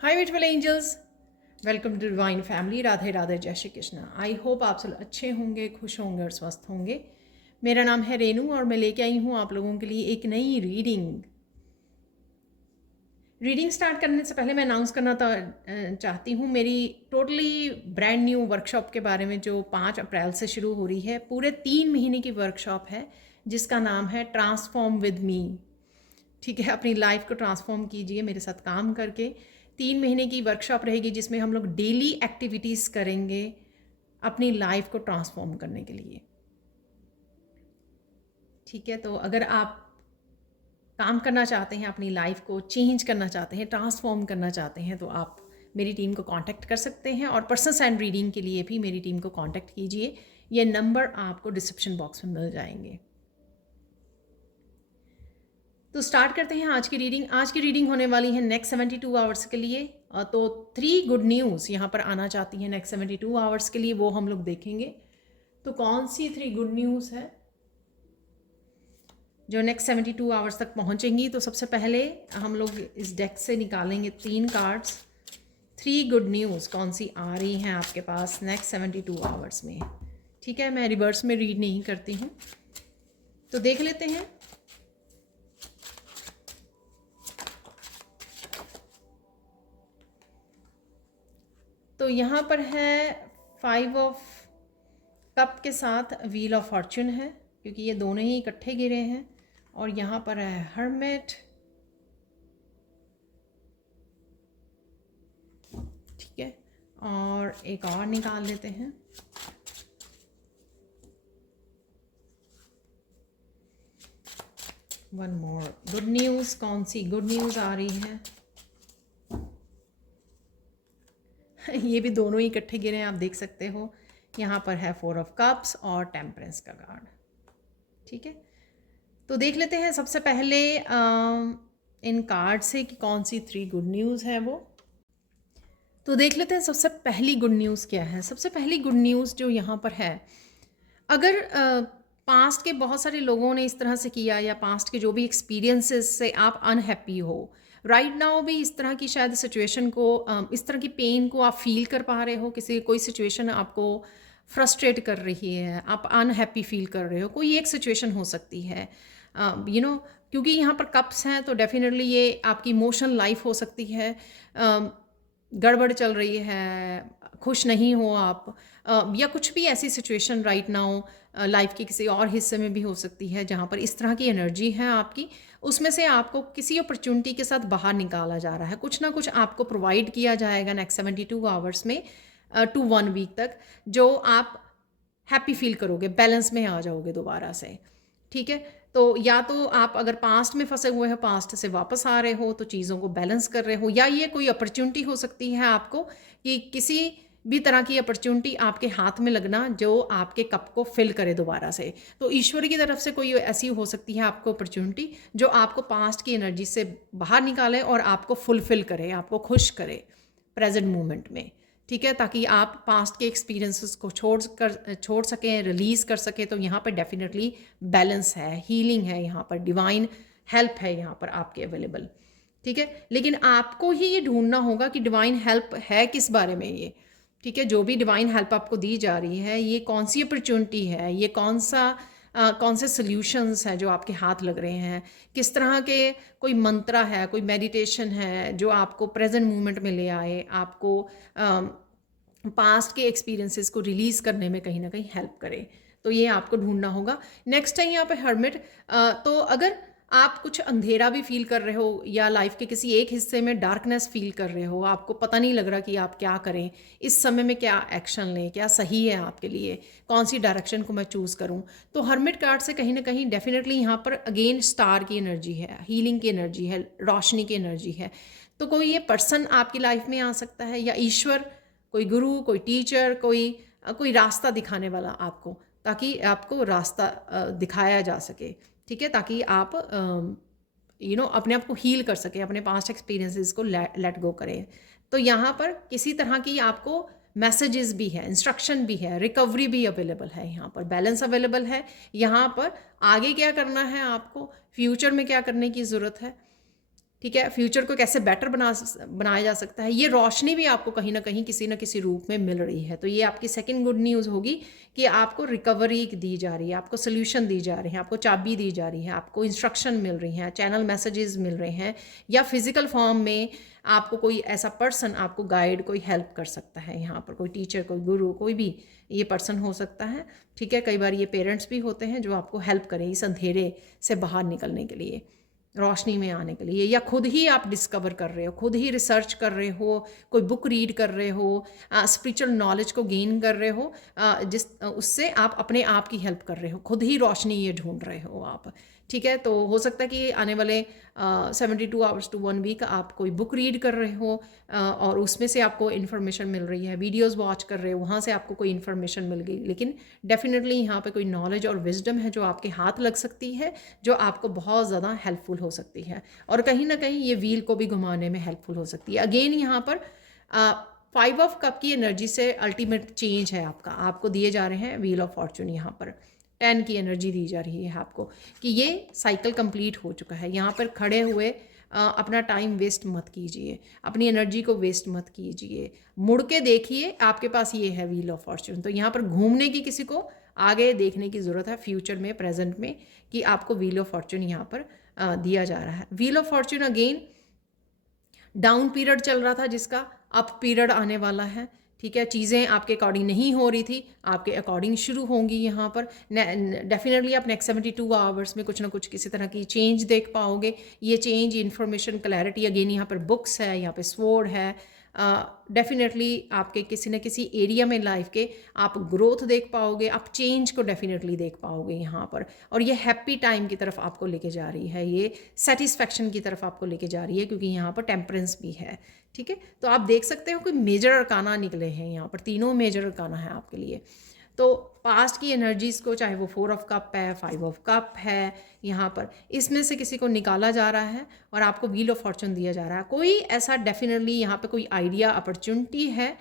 Hi beautiful angels, welcome to divine family. Radhe Radhe, जय Shri Krishna. I hope आप सब अच्छे होंगे, खुश होंगे और स्वस्थ होंगे। मेरा नाम है रेनू और मैं लेके आई हूँ आप लोगों के लिए एक नई रीडिंग स्टार्ट करने से पहले मैं अनाउंस करना चाहती हूँ मेरी टोटली ब्रांड न्यू वर्कशॉप के बारे में, जो 5 अप्रैल से शुरू हो रही है। पूरे 3 महीने की वर्कशॉप है जिसका नाम है ट्रांसफॉर्म विद मी। ठीक है, अपनी लाइफ को ट्रांसफॉर्म कीजिए मेरे साथ काम करके। 3 महीने की वर्कशॉप रहेगी जिसमें हम लोग डेली एक्टिविटीज़ करेंगे अपनी लाइफ को ट्रांसफॉर्म करने के लिए। ठीक है, तो अगर आप काम करना चाहते हैं, अपनी लाइफ को चेंज करना चाहते हैं, ट्रांसफॉर्म करना चाहते हैं, तो आप मेरी टीम को कांटेक्ट कर सकते हैं। और पर्सनल साइन रीडिंग के लिए भी मेरी टीम को कांटेक्ट कीजिए। ये नंबर आपको डिस्क्रिप्शन बॉक्स में मिल जाएंगे। तो स्टार्ट करते हैं आज की रीडिंग। आज की रीडिंग होने वाली है नेक्स्ट 72 आवर्स के लिए। तो 3 गुड न्यूज़ यहाँ पर आना चाहती हैं नेक्स्ट 72 आवर्स के लिए, वो हम लोग देखेंगे। तो कौन सी 3 गुड न्यूज़ है जो नेक्स्ट 72 आवर्स तक पहुँचेंगी? तो सबसे पहले हम लोग इस डेक से निकालेंगे 3 कार्ड्स। 3 गुड न्यूज़ कौन सी आ रही हैं आपके पास नेक्स्ट 72 आवर्स में? ठीक है, मैं रिवर्स में रीड नहीं करती हूँ, तो देख लेते हैं। तो यहाँ पर है 5 ऑफ कप के साथ व्हील ऑफ फॉर्च्यून है, क्योंकि ये दोनों ही इकट्ठे गिरे हैं। और यहाँ पर है हर्मिट। ठीक है, और एक और निकाल लेते हैं। वन मोर गुड न्यूज़, कौन सी गुड न्यूज़ आ रही है? ये भी दोनों ही इकट्ठे गिरे हैं, आप देख सकते हो। यहाँ पर है 4 ऑफ कप्स और टेम्परेंस का कार्ड। ठीक है, तो देख लेते हैं सबसे पहले इन कार्ड से कि कौन सी 3 गुड न्यूज़ है वो। तो देख लेते हैं सबसे पहली गुड न्यूज़ क्या है। सबसे पहली गुड न्यूज़ जो यहाँ पर है, अगर पास्ट के बहुत सारे लोगों ने इस तरह से किया, या पास्ट के जो भी एक्सपीरियंसेस से आप अनहैप्पी हो, राइट नाउ भी इस तरह की शायद सिचुएशन को, इस तरह की पेन को आप फील कर पा रहे हो। कोई सिचुएशन आपको फ्रस्ट्रेट कर रही है, आप अनहैप्पी फील कर रहे हो, कोई एक सिचुएशन हो सकती है। क्योंकि यहाँ पर कप्स हैं, तो डेफिनेटली ये आपकी इमोशनल लाइफ हो सकती है। गड़बड़ चल रही है, खुश नहीं हो आप, या कुछ भी ऐसी सिचुएशन राइट नाउ लाइफ के किसी और हिस्से में भी हो सकती है जहाँ पर इस तरह की एनर्जी है आपकी। उसमें से आपको किसी अपॉर्चुनिटी के साथ बाहर निकाला जा रहा है, कुछ ना कुछ आपको प्रोवाइड किया जाएगा नेक्स्ट 72 आवर्स में टू 1 वीक तक, जो आप हैप्पी फील करोगे, बैलेंस में आ जाओगे दोबारा से। ठीक है, तो या तो आप अगर पास्ट में फंसे हुए हो, पास्ट से वापस आ रहे हो, तो चीज़ों को बैलेंस कर रहे हो, या ये कोई अपॉर्चुनिटी हो सकती है आपको कि किसी भी तरह की अपॉर्चुनिटी आपके हाथ में लगना जो आपके कप को फिल करे दोबारा से। तो ईश्वर की तरफ से कोई ऐसी हो सकती है आपको अपॉर्चुनिटी जो आपको पास्ट की एनर्जी से बाहर निकाले और आपको फुलफिल करे, आपको खुश करे प्रेजेंट मोमेंट में। ठीक है, ताकि आप पास्ट के एक्सपीरियंसेस को छोड़ सकें, रिलीज़ कर सकें। तो यहाँ पर डेफिनेटली बैलेंस है, हीलिंग है, यहाँ पर डिवाइन हेल्प है यहाँ पर आपके अवेलेबल। ठीक है, लेकिन आपको ही ये ढूंढना होगा कि डिवाइन हेल्प है किस बारे में ये। ठीक है, जो भी डिवाइन हेल्प आपको दी जा रही है, ये कौन सी अपॉर्चुनिटी है, ये कौन से सॉल्यूशंस हैं जो आपके हाथ लग रहे हैं, किस तरह के कोई मंत्रा है, कोई मेडिटेशन है जो आपको प्रेजेंट मोमेंट में ले आए, आपको पास्ट के एक्सपीरियंसेस को रिलीज़ करने में कहीं ना कहीं हेल्प करे। तो ये आपको ढूंढना होगा। नेक्स्ट है यहाँ पे हर्मिट। तो अगर आप कुछ अंधेरा भी फील कर रहे हो, या लाइफ के किसी एक हिस्से में डार्कनेस फील कर रहे हो, आपको पता नहीं लग रहा कि आप क्या करें, इस समय में क्या एक्शन लें, क्या सही है आपके लिए, कौन सी डायरेक्शन को मैं चूज़ करूं, तो हर्मिट कार्ड से कहीं ना कहीं डेफिनेटली यहाँ पर अगेन स्टार की एनर्जी है, हीलिंग की एनर्जी है, रोशनी की एनर्जी है। तो कोई ये पर्सन आपकी लाइफ में आ सकता है, या ईश्वर, कोई गुरु, कोई टीचर, कोई रास्ता दिखाने वाला आपको, ताकि आपको रास्ता दिखाया जा सके। ठीक है, ताकि आप अपने आप को हील कर सकें, अपने पास्ट एक्सपीरियंसेस को लेट गो करें। तो यहाँ पर किसी तरह की आपको मैसेजेस भी है, इंस्ट्रक्शन भी है, रिकवरी भी अवेलेबल है, यहाँ पर बैलेंस अवेलेबल है। यहाँ पर आगे क्या करना है आपको, फ्यूचर में क्या करने की ज़रूरत है, ठीक है, फ्यूचर को कैसे बेटर बनाया जा सकता है, ये रोशनी भी आपको कहीं ना कहीं किसी न किसी रूप में मिल रही है। तो ये आपकी सेकंड गुड न्यूज़ होगी कि आपको रिकवरी दी जा रही है, आपको सोल्यूशन दी जा रही है, आपको चाबी दी जा रही है, आपको इंस्ट्रक्शन मिल रही हैं, चैनल मैसेजेस मिल रहे हैं, या फिजिकल फॉर्म में आपको कोई ऐसा पर्सन आपको गाइड, कोई हेल्प कर सकता है। यहाँ पर कोई टीचर, कोई गुरु, कोई भी ये पर्सन हो सकता है। ठीक है, कई बार ये पेरेंट्स भी होते हैं जो आपको हेल्प करें इस अंधेरे से बाहर निकलने के लिए, रोशनी में आने के लिए, या खुद ही आप डिस्कवर कर रहे हो, खुद ही रिसर्च कर रहे हो, कोई बुक रीड कर रहे हो, स्पिरिचुअल नॉलेज को गेन कर रहे हो, जिस उससे आप अपने आप की हेल्प कर रहे हो, खुद ही रोशनी ये ढूंढ रहे हो आप। ठीक है, तो हो सकता है कि आने वाले 72 आवर्स टू 1 वीक आप कोई बुक रीड कर रहे हो, और उसमें से आपको इन्फॉर्मेशन मिल रही है, वीडियोस वॉच कर रहे हो, वहाँ से आपको कोई इन्फॉर्मेशन मिल गई, लेकिन डेफिनेटली यहाँ पे कोई नॉलेज और विजडम है जो आपके हाथ लग सकती है, जो आपको बहुत ज़्यादा हेल्पफुल हो सकती है, और कहीं ना कहीं ये व्हील को भी घुमाने में हेल्पफुल हो सकती है। अगेन यहाँ पर 5 ऑफ कप की एनर्जी से अल्टीमेट चेंज है आपका, आपको दिए जा रहे हैं व्हील ऑफ फॉर्चून। यहाँ पर 10 की एनर्जी दी जा रही है आपको कि ये साइकिल कंप्लीट हो चुका है। यहाँ पर खड़े हुए अपना टाइम वेस्ट मत कीजिए, अपनी एनर्जी को वेस्ट मत कीजिए, मुड़ के देखिए, आपके पास ये है व्हील ऑफ फॉर्चून। तो यहाँ पर घूमने की किसी को आगे देखने की ज़रूरत है, फ्यूचर में, प्रेजेंट में, कि आपको व्हील ऑफ फॉर्चून यहाँ पर दिया जा रहा है। Wheel of Fortune again down period चल रहा था जिसका अप पीरियड आने वाला है। ठीक है, चीज़ें आपके अकॉर्डिंग नहीं हो रही थी, आपके अकॉर्डिंग शुरू होंगी। यहाँ पर डेफिनेटली आप नेक्स्ट 72 आवर्स में कुछ ना कुछ किसी तरह की चेंज देख पाओगे। ये चेंज, इन्फॉर्मेशन, क्लैरिटी, अगेन यहाँ पर बुक्स है, यहाँ पे स्वॉर्ड है, डेफिनेटली आपके किसी न किसी एरिया में लाइफ के आप ग्रोथ देख पाओगे, आप चेंज को डेफिनेटली देख पाओगे यहाँ पर। और ये हैप्पी टाइम की तरफ आपको लेके जा रही है, ये सेटिस्फैक्शन की तरफ आपको लेके जा रही है, क्योंकि यहाँ पर टेम्परेंस भी है। ठीक है, तो आप देख सकते हो कि मेजर अरकाना निकले हैं यहाँ पर, तीनों मेजर अरकाना है आपके लिए। तो पास्ट की एनर्जीज़ को, चाहे वो 4 ऑफ कप है, 5 ऑफ कप है, यहाँ पर इसमें से किसी को निकाला जा रहा है और आपको व्हील ऑफ फॉर्चून दिया जा रहा है। कोई ऐसा डेफिनेटली यहाँ पे कोई आइडिया, अपॉर्चुनिटी है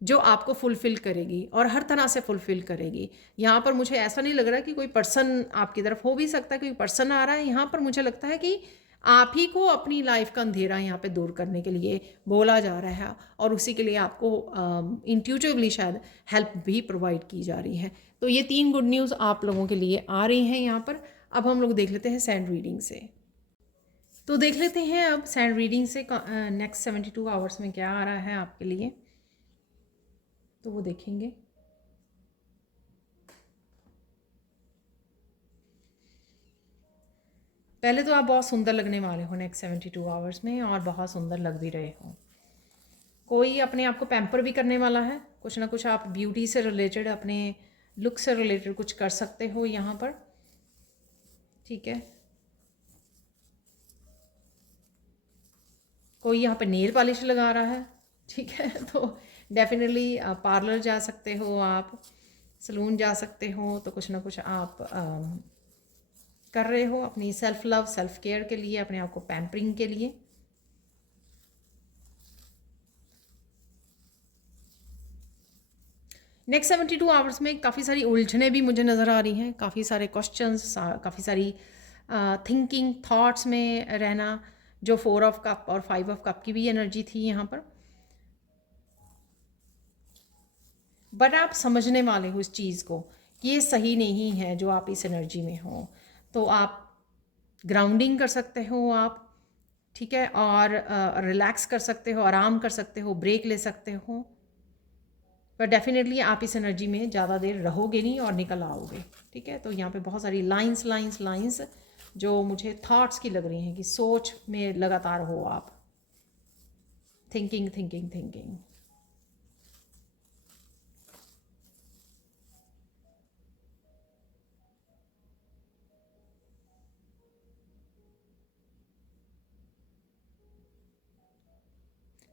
जो आपको फुलफ़िल करेगी, और हर तरह से फुलफ़िल करेगी। यहाँ पर मुझे ऐसा नहीं लग रहा कि कोई पर्सन आपकी तरफ, हो भी सकता है कोई पर्सन आ रहा है यहाँ पर, मुझे लगता है कि आप ही को अपनी लाइफ का अंधेरा यहाँ पे दूर करने के लिए बोला जा रहा है, और उसी के लिए आपको इंट्यूटिवली शायद हेल्प भी प्रोवाइड की जा रही है। तो ये 3 गुड न्यूज़ आप लोगों के लिए आ रही हैं यहाँ पर। अब हम लोग देख लेते हैं सैंड रीडिंग से। तो देख लेते हैं अब सैंड रीडिंग से नेक्स्ट 72 आवर्स में क्या आ रहा है आपके लिए, तो वो देखेंगे। पहले तो आप बहुत सुंदर लगने वाले हो नेक्स्ट 72 आवर्स में, और बहुत सुंदर लग भी रहे हो। कोई अपने आप को पैम्पर भी करने वाला है, कुछ ना कुछ आप ब्यूटी से रिलेटेड, अपने लुक से रिलेटेड कुछ कर सकते हो यहाँ पर। ठीक है, कोई यहाँ पे नेल पॉलिश लगा रहा है। ठीक है, तो डेफिनेटली पार्लर जा सकते हो आप, सलून जा सकते हो, तो कुछ ना कुछ आप कर रहे हो अपनी सेल्फ लव, सेल्फ केयर के लिए, अपने आप को पैम्परिंग के लिए। नेक्स्ट 72 आवर्स में काफ़ी सारी उलझने भी मुझे नज़र आ रही हैं, काफ़ी सारे क्वेश्चंस, काफ़ी सारी थिंकिंग, थॉट्स में रहना, जो 4 ऑफ कप और 5 ऑफ कप की भी एनर्जी थी यहाँ पर। बट आप समझने वाले हो इस चीज़ को कि ये सही नहीं है जो आप इस एनर्जी में हो, तो आप ग्राउंडिंग कर सकते हो आप। ठीक है, और रिलैक्स कर सकते हो, आराम कर सकते हो, ब्रेक ले सकते हो, पर डेफिनेटली आप इस एनर्जी में ज़्यादा देर रहोगे नहीं और निकल आओगे। ठीक है, तो यहाँ पे बहुत सारी लाइंस लाइंस लाइंस जो मुझे थॉट्स की लग रही हैं, कि सोच में लगातार हो आप, थिंकिंग थिंकिंग थिंकिंग।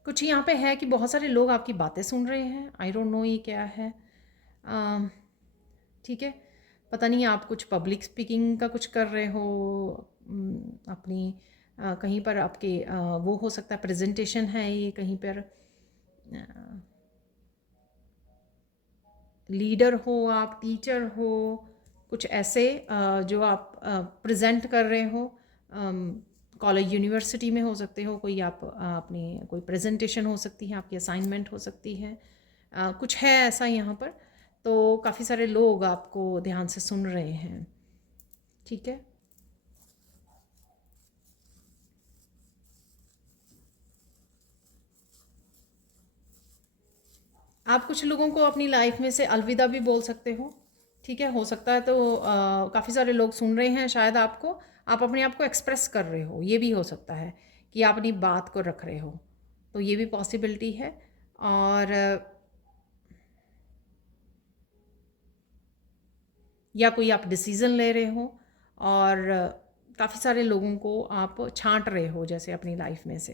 कुछ यहाँ पे है कि बहुत सारे लोग आपकी बातें सुन रहे हैं, आई डोंट नो ये क्या है। ठीक है, पता नहीं आप कुछ पब्लिक स्पीकिंग का कुछ कर रहे हो, अपनी कहीं पर आपके वो हो सकता है प्रेजेंटेशन है ये, कहीं पर लीडर हो आप, टीचर हो, कुछ ऐसे जो आप प्रेजेंट कर रहे हो, कॉलेज यूनिवर्सिटी में हो सकते हो, कोई आप अपनी कोई प्रेजेंटेशन हो सकती है, आपकी असाइनमेंट हो सकती है, कुछ है ऐसा यहाँ पर। तो काफ़ी सारे लोग आपको ध्यान से सुन रहे हैं, ठीक है। आप कुछ लोगों को अपनी लाइफ में से अलविदा भी बोल सकते हो, ठीक है। हो सकता है तो काफ़ी सारे लोग सुन रहे हैं शायद आपको, आप अपने आप को एक्सप्रेस कर रहे हो, ये भी हो सकता है कि आप अपनी बात को रख रहे हो, तो ये भी पॉसिबिलिटी है। और या कोई आप डिसीज़न ले रहे हो और काफ़ी सारे लोगों को आप छांट रहे हो जैसे अपनी लाइफ में से,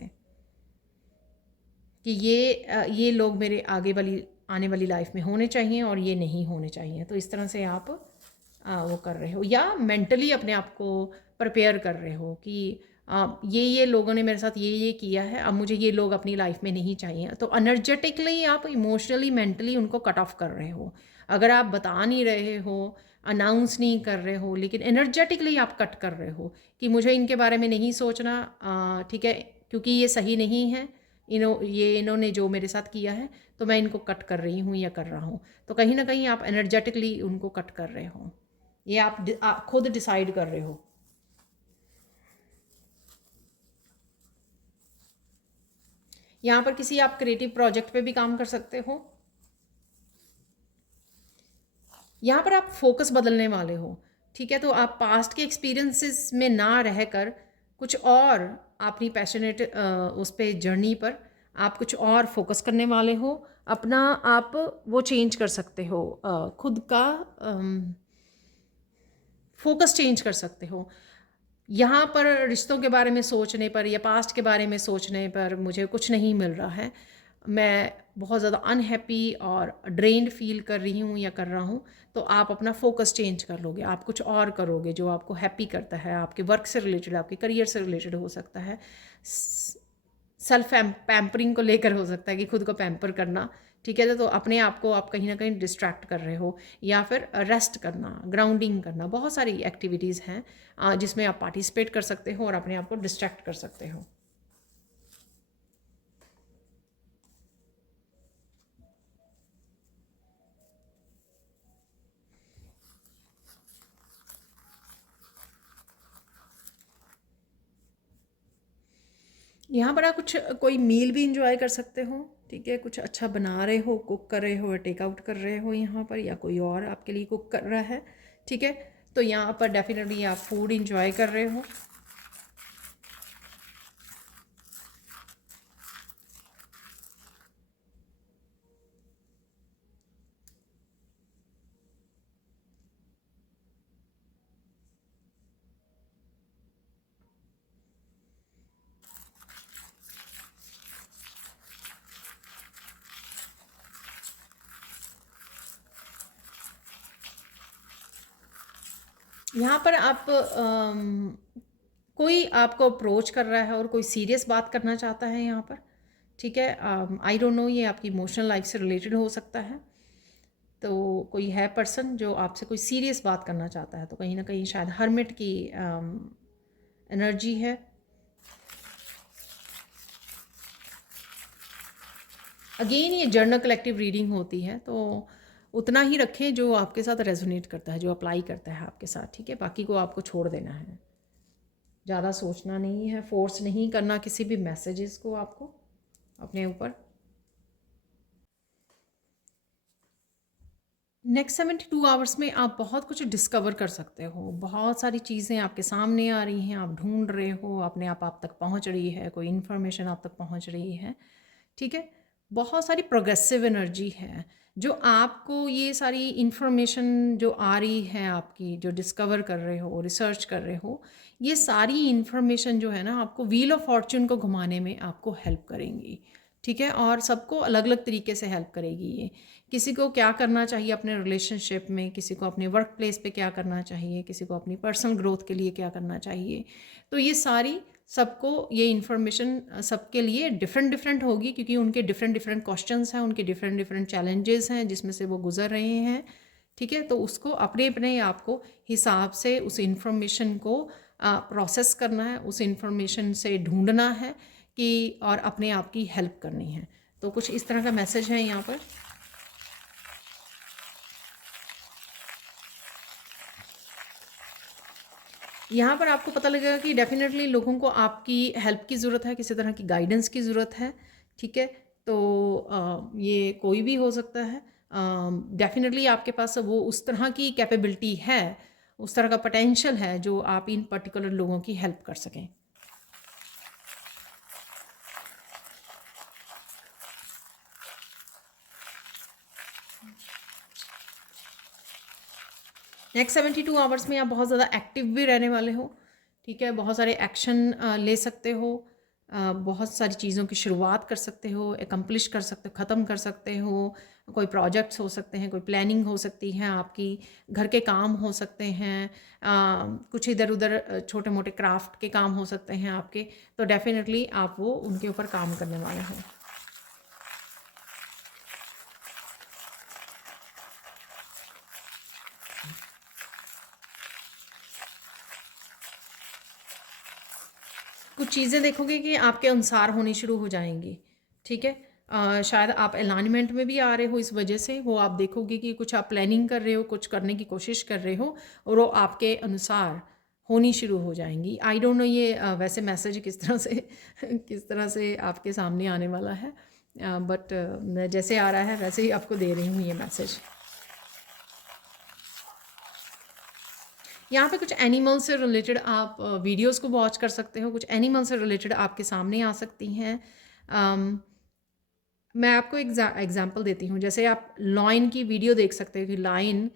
कि ये लोग मेरे आगे वाली आने वाली लाइफ में होने चाहिए और ये नहीं होने चाहिए। तो इस तरह से आप वो कर रहे हो, या मेंटली अपने आप को प्रिपेयर कर रहे हो कि ये लोगों ने मेरे साथ ये किया है, अब मुझे ये लोग अपनी लाइफ में नहीं चाहिए। तो एनर्जेटिकली आप इमोशनली मेंटली उनको कट ऑफ कर रहे हो। अगर आप बता नहीं रहे हो, अनाउंस नहीं कर रहे हो, लेकिन एनर्जेटिकली आप कट कर रहे हो कि मुझे इनके बारे में नहीं सोचना, ठीक है, क्योंकि ये सही नहीं है, इन्होंने जो मेरे साथ किया है, तो मैं इनको कट कर रही हूँ या कर रहा हूँ। तो कहीं ना कहीं आप एनर्जेटिकली उनको कट कर रहे हो, ये आप खुद डिसाइड कर रहे हो। यहाँ पर किसी आप क्रिएटिव प्रोजेक्ट पे भी काम कर सकते हो। यहाँ पर आप फोकस बदलने वाले हो, ठीक है। तो आप पास्ट के एक्सपीरियंसेस में ना रहकर कुछ और अपनी पैशनेट उस पे जर्नी पर आप कुछ और फोकस करने वाले हो। अपना आप वो चेंज कर सकते हो, खुद का फोकस चेंज कर सकते हो। यहाँ पर रिश्तों के बारे में सोचने पर या पास्ट के बारे में सोचने पर मुझे कुछ नहीं मिल रहा है, मैं बहुत ज़्यादा अनहैप्पी और ड्रेन्ड फील कर रही हूँ या कर रहा हूँ, तो आप अपना फोकस चेंज कर लोगे, आप कुछ और करोगे जो आपको हैप्पी करता है, आपके वर्क से रिलेटेड, आपके करियर से रिलेटेड हो सकता है, सेल्फ पैम्परिंग को लेकर हो सकता है कि खुद को पैम्पर करना, ठीक है। तो अपने आप को आप कहीं ना कहीं डिस्ट्रैक्ट कर रहे हो, या फिर रेस्ट करना, ग्राउंडिंग करना, बहुत सारी एक्टिविटीज़ हैं जिसमें आप पार्टिसिपेट कर सकते हो और अपने आप को डिस्ट्रैक्ट कर सकते हो। यहाँ पर आप कुछ कोई मील भी इंजॉय कर सकते हो, ठीक है। कुछ अच्छा बना रहे हो, कुक कर रहे हो, टेक आउट कर रहे हो यहाँ पर, या कोई और आपके लिए कुक कर रहा है, ठीक है। तो यहाँ पर डेफिनेटली आप फूड इंजॉय कर रहे हो। यहाँ पर आप कोई आपको अप्रोच कर रहा है और कोई सीरियस बात करना चाहता है यहाँ पर, ठीक है। आई डोंट नो, ये आपकी इमोशनल लाइफ से रिलेटेड हो सकता है। तो कोई है पर्सन जो आपसे कोई सीरियस बात करना चाहता है, तो कहीं ना कहीं शायद हर्मिट की एनर्जी है। अगेन ये जर्नल कलेक्टिव रीडिंग होती है, तो उतना ही रखें जो आपके साथ रेजोनेट करता है, जो अप्लाई करता है आपके साथ, ठीक है। बाकी को आपको छोड़ देना है, ज़्यादा सोचना नहीं है, फोर्स नहीं करना किसी भी मैसेजेस को आपको अपने ऊपर। नेक्स्ट 72 आवर्स में आप बहुत कुछ डिस्कवर कर सकते हो, बहुत सारी चीज़ें आपके सामने आ रही हैं, आप ढूंढ रहे हो, अपने आप तक पहुंच रही है, कोई इन्फॉर्मेशन आप तक पहुंच रही है, ठीक है। बहुत सारी प्रोग्रेसिव एनर्जी है, जो आपको ये सारी इन्फॉर्मेशन जो आ रही है आपकी, जो डिस्कवर कर रहे हो, रिसर्च कर रहे हो, ये सारी इन्फॉर्मेशन जो है ना, आपको व्हील ऑफ फॉर्च्यून को घुमाने में आपको हेल्प करेंगी, ठीक है। और सबको अलग अलग तरीके से हेल्प करेगी ये। किसी को क्या करना चाहिए अपने रिलेशनशिप में, किसी को अपने वर्क प्लेस पे क्या करना चाहिए, किसी को अपनी पर्सनल ग्रोथ के लिए क्या करना चाहिए, तो ये सारी सबको ये इन्फॉर्मेशन सबके लिए डिफरेंट डिफरेंट होगी, क्योंकि उनके डिफरेंट डिफरेंट क्वेश्चंस हैं, उनके डिफरेंट डिफरेंट चैलेंजेस हैं जिसमें से वो गुजर रहे हैं, ठीक है। तो उसको अपने अपने आप को हिसाब से उस इन्फॉर्मेशन को प्रोसेस करना है, उस इंफॉर्मेशन से ढूंढना है कि और अपने आप की हेल्प करनी है। तो कुछ इस तरह का मैसेज है यहाँ पर। यहाँ पर आपको पता लगेगा कि डेफिनेटली लोगों को आपकी हेल्प की ज़रूरत है, किसी तरह की गाइडेंस की ज़रूरत है, ठीक है। तो ये कोई भी हो सकता है। डेफिनेटली आपके पास वो उस तरह की कैपेबिलिटी है, उस तरह का पोटेंशियल है जो आप इन पर्टिकुलर लोगों की हेल्प कर सकें। नेक्स्ट 72 आवर्स में आप बहुत ज़्यादा एक्टिव भी रहने वाले हो, ठीक है। बहुत सारे एक्शन ले सकते हो, बहुत सारी चीज़ों की शुरुआत कर सकते हो, एकम्प्लिश कर सकते हो, ख़त्म कर सकते हो। कोई प्रोजेक्ट्स हो सकते हैं, कोई प्लानिंग हो सकती है आपकी, घर के काम हो सकते हैं, कुछ इधर उधर छोटे मोटे क्राफ्ट के काम हो सकते हैं आपके। तो डेफिनेटली आप वो उनके ऊपर काम करने वाले हो। कुछ चीज़ें देखोगे कि आपके अनुसार होनी शुरू हो जाएंगी, ठीक है। शायद आप अलाइनमेंट में भी आ रहे हो, इस वजह से वो आप देखोगे कि कुछ आप प्लानिंग कर रहे हो, कुछ करने की कोशिश कर रहे हो और वो आपके अनुसार होनी शुरू हो जाएंगी। आई डोंट नो ये वैसे मैसेज किस तरह से किस तरह से आपके सामने आने वाला है, बट मैं जैसे आ रहा है वैसे ही आपको दे रही हूँ ये मैसेज। यहाँ पे कुछ एनिमल से रिलेटेड आप वीडियोस को वॉच कर सकते हो, कुछ एनिमल से रिलेटेड आपके सामने आ सकती हैं। मैं आपको एग्जांपल देती हूँ, जैसे आप लॉयन की वीडियो देख सकते हो कि लायन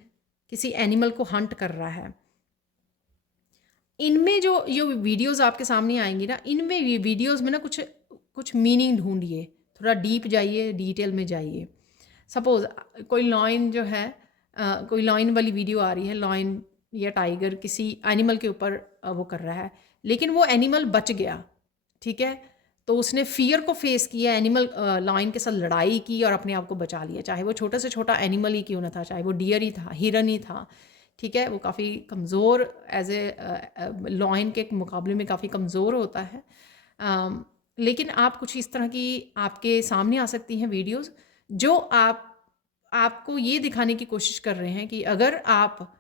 किसी एनिमल को हंट कर रहा है। इनमें जो वीडियोस आपके सामने आएंगी ना, इनमें ये वीडियोस में ना कुछ कुछ मीनिंग ढूंढिए, थोड़ा डीप जाइए, डिटेल में जाइए। सपोज़ कोई लॉयन जो है, कोई लॉयन वाली वीडियो आ रही है, लॉयन या टाइगर किसी एनिमल के ऊपर वो कर रहा है, लेकिन वो एनिमल बच गया, ठीक है। तो उसने फियर को फेस किया, एनिमल लॉयन के साथ लड़ाई की और अपने आप को बचा लिया, चाहे वो छोटा से छोटा एनिमल ही क्यों ना था, चाहे वो डियर ही था, हिरन ही था, ठीक है। वो काफ़ी कमज़ोर एज ए लॉयन के मुकाबले में काफ़ी कमज़ोर होता है। लेकिन आप कुछ इस तरह की आपके सामने आ सकती हैं वीडियोस जो आपको ये दिखाने की कोशिश कर रहे हैं कि अगर आप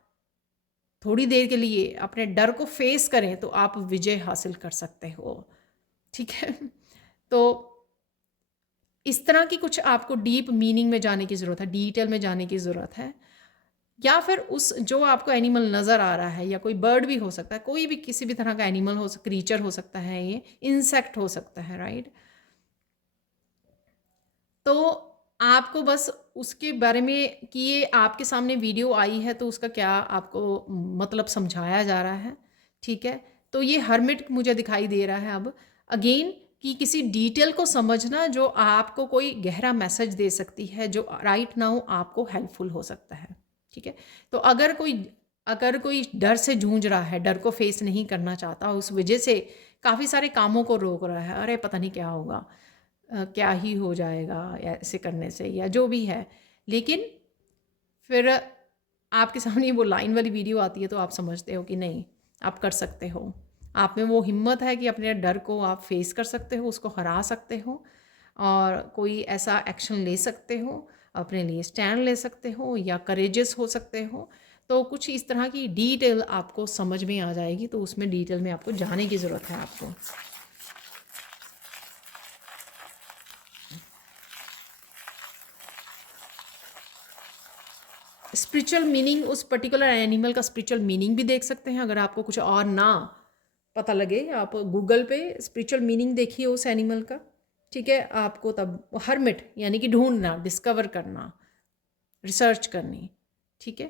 थोड़ी देर के लिए अपने डर को फेस करें तो आप विजय हासिल कर सकते हो, ठीक है। तो इस तरह की कुछ आपको डीप मीनिंग में जाने की ज़रूरत है, डिटेल में जाने की ज़रूरत है। या फिर उस जो आपको एनिमल नज़र आ रहा है, या कोई बर्ड भी हो सकता है, कोई भी किसी भी तरह का एनिमल हो, क्रीचर हो सकता है, ये इंसेक्ट हो सकता है, राइट। तो आपको बस उसके बारे में कि ये आपके सामने वीडियो आई है तो उसका क्या आपको मतलब समझाया जा रहा है, ठीक है। तो ये हर्मिट मुझे दिखाई दे रहा है अब अगेन कि किसी डिटेल को समझना जो आपको कोई गहरा मैसेज दे सकती है, जो राइट नाउ आपको हेल्पफुल हो सकता है, ठीक है। तो अगर कोई डर से जूझ रहा है, डर को फेस नहीं करना चाहता, उस वजह से काफ़ी सारे कामों को रोक रहा है, अरे पता नहीं क्या होगा, क्या ही हो जाएगा ऐसे करने से, या जो भी है, लेकिन फिर आपके सामने वो लाइन वाली वीडियो आती है तो आप समझते हो कि नहीं, आप कर सकते हो, आप में वो हिम्मत है कि अपने डर को आप फेस कर सकते हो, उसको हरा सकते हो और कोई ऐसा एक्शन ले सकते हो, अपने लिए स्टैंड ले सकते हो या करेजियस हो सकते हो। तो कुछ इस तरह की डिटेल आपको समझ में आ जाएगी, तो उसमें डिटेल में आपको जाने की ज़रूरत है आपको। स्पिरिचुअल मीनिंग, उस पर्टिकुलर एनिमल का स्पिरिचुअल मीनिंग भी देख सकते हैं। अगर आपको कुछ और ना पता लगे, आप गूगल पे स्पिरिचुअल मीनिंग देखिए उस एनिमल का, ठीक है। आपको तब हर्मिट यानी कि ढूंढना, डिस्कवर करना, रिसर्च करनी, ठीक है।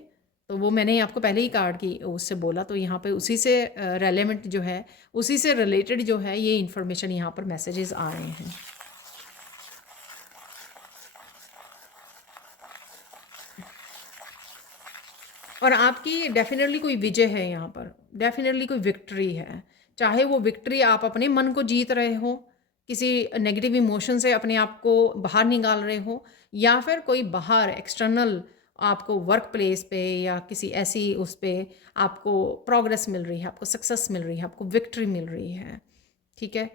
तो वो मैंने आपको पहले ही कार्ड की उससे बोला, तो यहाँ पे उसी से रेलेवेंट जो है, उसी से रिलेटेड जो है ये इन्फॉर्मेशन यहाँ पर मैसेजेस आ रहे हैं। और आपकी डेफिनेटली कोई विजय है यहाँ पर, डेफिनेटली कोई विक्ट्री है। चाहे वो विक्ट्री आप अपने मन को जीत रहे हो, किसी नेगेटिव इमोशन से अपने आप को बाहर निकाल रहे हो, या फिर कोई बाहर एक्सटर्नल आपको वर्क प्लेस पे या किसी ऐसी उस पे आपको प्रोग्रेस मिल रही है, आपको सक्सेस मिल रही है, आपको विक्ट्री मिल रही है, ठीक है।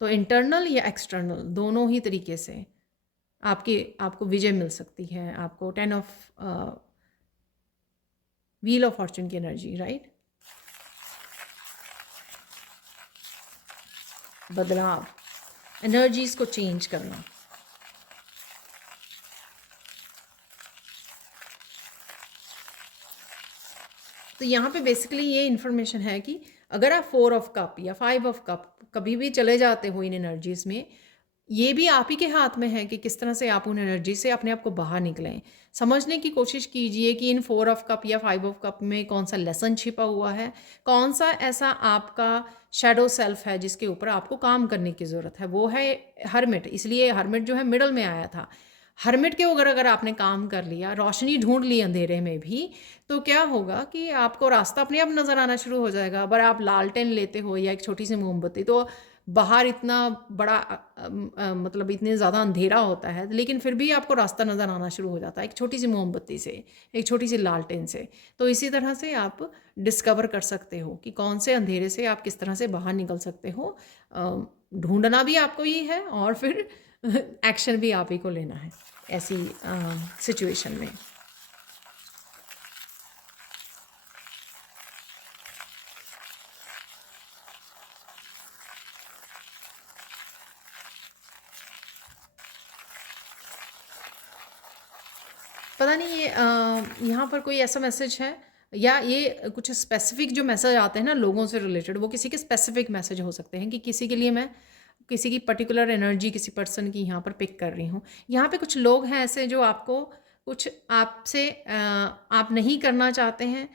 तो इंटरनल या एक्सटर्नल दोनों ही तरीके से आपको विजय मिल सकती है, आपको 10 ऑफ व्हील ऑफ फॉर्चून की एनर्जी, राइट। बदलाव, एनर्जीज को चेंज करना। तो यहाँ पे बेसिकली ये इन्फॉर्मेशन है कि अगर आप 4 ऑफ कप या 5 ऑफ कप कभी भी चले जाते हो इन एनर्जीज में, ये भी आप ही के हाथ में है कि किस तरह से आप उन एनर्जी से अपने आप को बाहर निकलें। समझने की कोशिश कीजिए कि इन 4 ऑफ कप या 5 ऑफ कप में कौन सा लेसन छिपा हुआ है, कौन सा ऐसा आपका शैडो सेल्फ है जिसके ऊपर आपको काम करने की ज़रूरत है। वो है हर्मिट, इसलिए हर्मिट जो है मिडल में आया था। हर्मिट के ऊपर अगर आपने काम कर लिया, रोशनी ढूंढ ली अंधेरे में भी, तो क्या होगा कि आपको रास्ता अपने आप नज़र आना शुरू हो जाएगा। अगर आप लालटेन लेते हो या एक छोटी सी मोमबत्ती, तो बाहर इतना बड़ा मतलब इतने ज़्यादा अंधेरा होता है, लेकिन फिर भी आपको रास्ता नज़र आना शुरू हो जाता है एक छोटी सी मोमबत्ती से, एक छोटी सी लालटेन से। तो इसी तरह से आप डिस्कवर कर सकते हो कि कौन से अंधेरे से आप किस तरह से बाहर निकल सकते हो। ढूंढना भी आपको ही है और फिर एक्शन भी आप ही को लेना है ऐसी सिचुएशन में। पता नहीं ये यहाँ पर कोई ऐसा मैसेज है या ये कुछ स्पेसिफिक जो मैसेज आते हैं ना लोगों से रिलेटेड, वो किसी के स्पेसिफिक मैसेज हो सकते हैं कि किसी के लिए मैं किसी की पर्टिकुलर एनर्जी किसी पर्सन की यहाँ पर पिक कर रही हूँ। यहाँ पे कुछ लोग हैं ऐसे जो आपको कुछ आपसे आप नहीं करना चाहते हैं,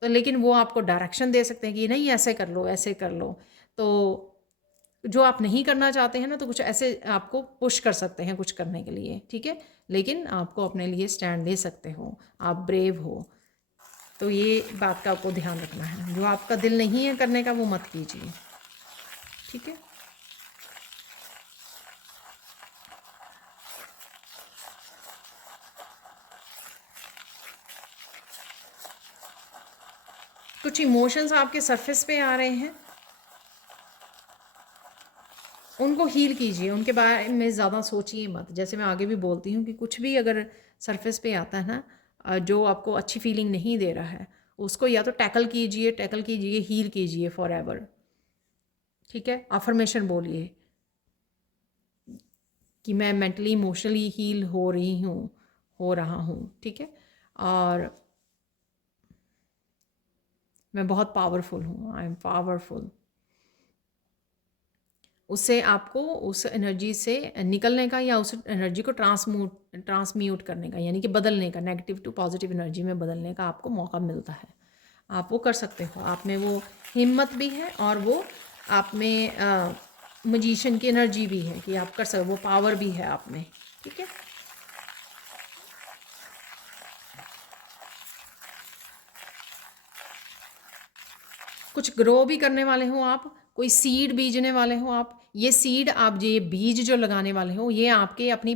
तो लेकिन वो आपको डायरेक्शन दे सकते हैं कि नहीं ऐसे कर लो, ऐसे कर लो। तो जो आप नहीं करना चाहते हैं ना, तो कुछ ऐसे आपको पुश कर सकते हैं कुछ करने के लिए, ठीक है। लेकिन आपको अपने लिए स्टैंड ले सकते हो, आप ब्रेव हो। तो ये बात का आपको ध्यान रखना है, जो आपका दिल नहीं है करने का वो मत कीजिए, ठीक है। कुछ इमोशंस आपके सरफेस पे आ रहे हैं, उनको हील कीजिए, उनके बारे में ज़्यादा सोचिए मत। जैसे मैं आगे भी बोलती हूँ कि कुछ भी अगर सरफेस पे आता है ना जो आपको अच्छी फीलिंग नहीं दे रहा है, उसको या तो टैकल कीजिए, हील कीजिए फॉर एवर, ठीक है। अफर्मेशन बोलिए कि मैं मेंटली इमोशनली हील हो रही हूँ, हो रहा हूँ, ठीक है। और मैं बहुत पावरफुल हूँ, आई एम पावरफुल। उससे आपको उस एनर्जी से निकलने का या उस एनर्जी को ट्रांसम्यूट करने का, यानी कि बदलने का, नेगेटिव टू पॉजिटिव एनर्जी में बदलने का आपको मौका मिलता है। आप वो कर सकते हो, आप में वो हिम्मत भी है और वो आप में मजीशियन की एनर्जी भी है कि आप कर सकते, वो पावर भी है आप में, ठीक है। कुछ ग्रो भी करने वाले हो आप, कोई सीड बीजने वाले हो आप। ये सीड आप ये बीज जो लगाने वाले हो, ये आपके अपनी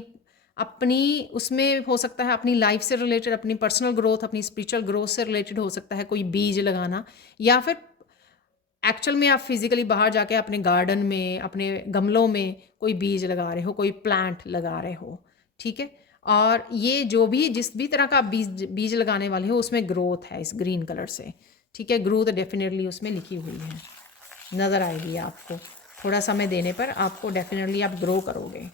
अपनी उसमें हो सकता है, अपनी लाइफ से रिलेटेड, अपनी पर्सनल ग्रोथ, अपनी स्पिरिचुअल ग्रोथ से रिलेटेड हो सकता है कोई बीज लगाना, या फिर एक्चुअल में आप फिजिकली बाहर जाके अपने गार्डन में, अपने गमलों में कोई बीज लगा रहे हो, कोई प्लांट लगा रहे हो, ठीक है। और ये जो भी जिस भी तरह का बीज लगाने वाले हो उसमें ग्रोथ है इस ग्रीन कलर से, ठीक है। ग्रोथ डेफिनेटली उसमें लिखी हुई है, नज़र आएगी आपको। थोड़ा समय देने पर आपको डेफिनेटली आप ग्रो करोगे,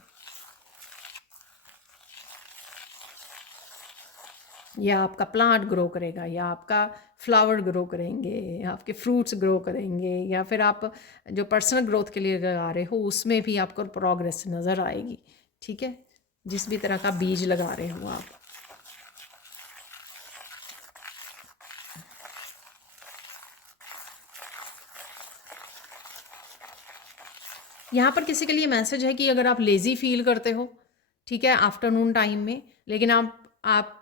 या आपका प्लांट ग्रो करेगा, या आपका फ्लावर ग्रो करेंगे, या आपके फ्रूट्स ग्रो करेंगे, या फिर आप जो पर्सनल ग्रोथ के लिए लगा रहे हो उसमें भी आपको प्रोग्रेस नज़र आएगी, ठीक है। जिस भी तरह का बीज लगा रहे हो आप। यहाँ पर किसी के लिए मैसेज है कि अगर आप लेज़ी फील करते हो, ठीक है, आफ्टरनून टाइम में, लेकिन आप